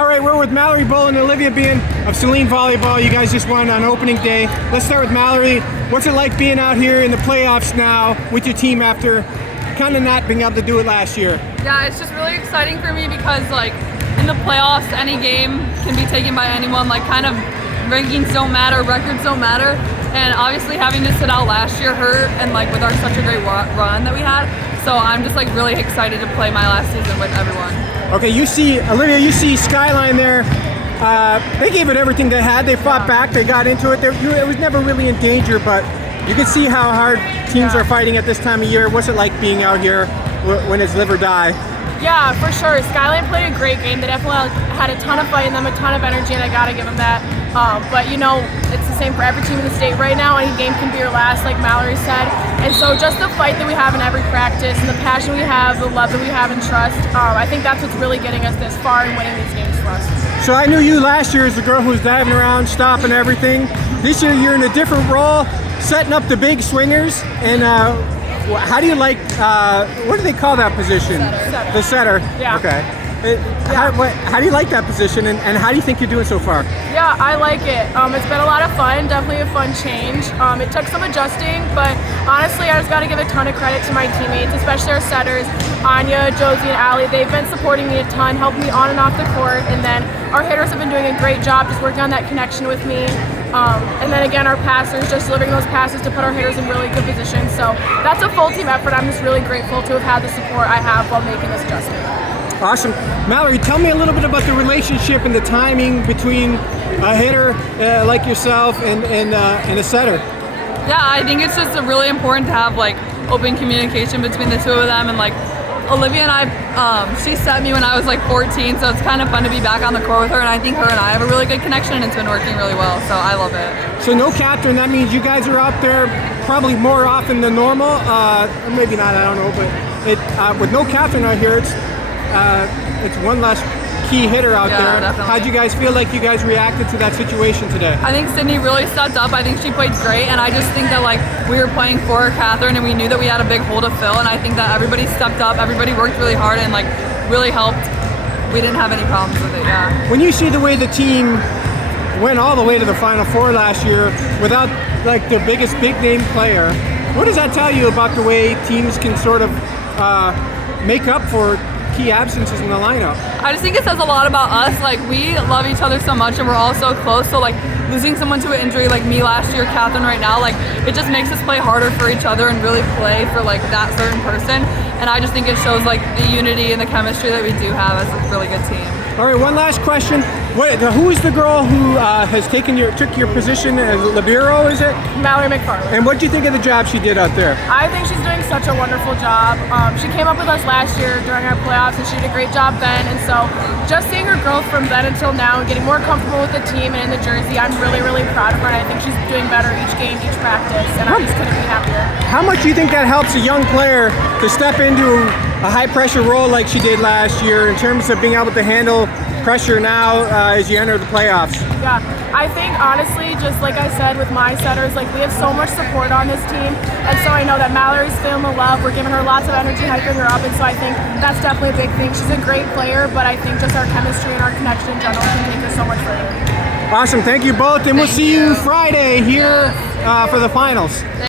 All right, we're with Mallory, Bohl, and Olivia Behen of Saline volleyball. You guys just won on opening day. Let's start with Mallory. What's it like being out here in the playoffs now with your team after kind of not being able to do it last year? Yeah, it's just really exciting for me because like in the playoffs, any game can be taken by anyone. Like kind of rankings don't matter, records don't matter. And obviously having to sit out last year hurt, and like with such a great run that we had. So I'm just like really excited to play my last season with everyone. Okay, you see, Olivia, you see Skyline there. They gave it everything they had. They fought back. They got into it. It was never really in danger, but you can see how hard teams are fighting at this time of year. What's it like being out here when it's live or die? Yeah, for sure. Skyline played a great game. They definitely had a ton of fight in them, a ton of energy, and I gotta give them that. But you know, it's the same for every team in the state right now. Any game can be your last, like Mallory said. And so just the fight that we have in every practice, and the passion we have, the love that we have and trust, I think that's what's really getting us this far and winning these games for us. So I knew you last year as the girl who was diving around, stopping everything. This year you're in a different role, setting up the big swingers. And how do you like, what do they call that position? Setter. The setter. Yeah. Okay. How do you like that position, and how do you think you're doing so far? Yeah, I like it. It's been a lot of fun, definitely a fun change. It took some adjusting, but honestly, I just got to give a ton of credit to my teammates, especially our setters, Anya, Josie, and Allie. They've been supporting me a ton, helping me on and off the court, and then our hitters have been doing a great job just working on that connection with me. And then again, our passers, just delivering those passes to put our hitters in really good positions. So that's a full team effort. I'm just really grateful to have had the support I have while making this adjustment. Awesome. Mallory, tell me a little bit about the relationship and the timing between a hitter like yourself and a setter. Yeah, I think it's just really important to have like open communication between the two of them. And like Olivia and I, she set me when I was like 14, so it's kind of fun to be back on the court with her. And I think her and I have a really good connection, and it's been working really well. So I love it. So no captain, that means you guys are out there probably more often than normal. Or maybe not, I don't know. But with no captain out here, it's one less key hitter out there. Definitely. How'd you guys feel like you guys reacted to that situation today? I think Sydney really stepped up. I think she played great, and I just think that like we were playing for Catherine, and we knew that we had a big hole to fill, and I think that everybody stepped up, everybody worked really hard, and like really helped. We didn't have any problems with it. Yeah. When you see the way the team went all the way to the Final Four last year without like their biggest big name player, what does that tell you about the way teams can sort of make up for key absences in the lineup? I just think it says a lot about us. Like we love each other so much, and we're all so close. So like losing someone to an injury like me last year, Catherine right now, like it just makes us play harder for each other and really play for like that certain person. And I just think it shows like the unity and the chemistry that we do have as a really good team. All right, one last question. Who is the girl who took your position as libero, is it? Mallory McFarlane. And what do you think of the job she did out there? I think she's doing such a wonderful job. She came up with us last year during our playoffs, and she did a great job then. And so just seeing her growth from then until now and getting more comfortable with the team and in the jersey, I'm really, really proud of her. And I think she's doing better each game, each practice, and I just couldn't be happier. How much do you think that helps a young player to step into a high-pressure role like she did last year in terms of being able to handle pressure now as you enter the playoffs? Yeah, I think honestly, just like I said with my setters, like we have so much support on this team, and so I know that Mallory's feeling the love. We're giving her lots of energy, hyping her up, and so I think that's definitely a big thing. She's a great player, but I think just our chemistry and our connection in general can take her so much further. Awesome, thank you both, and we'll see you Friday here for the finals.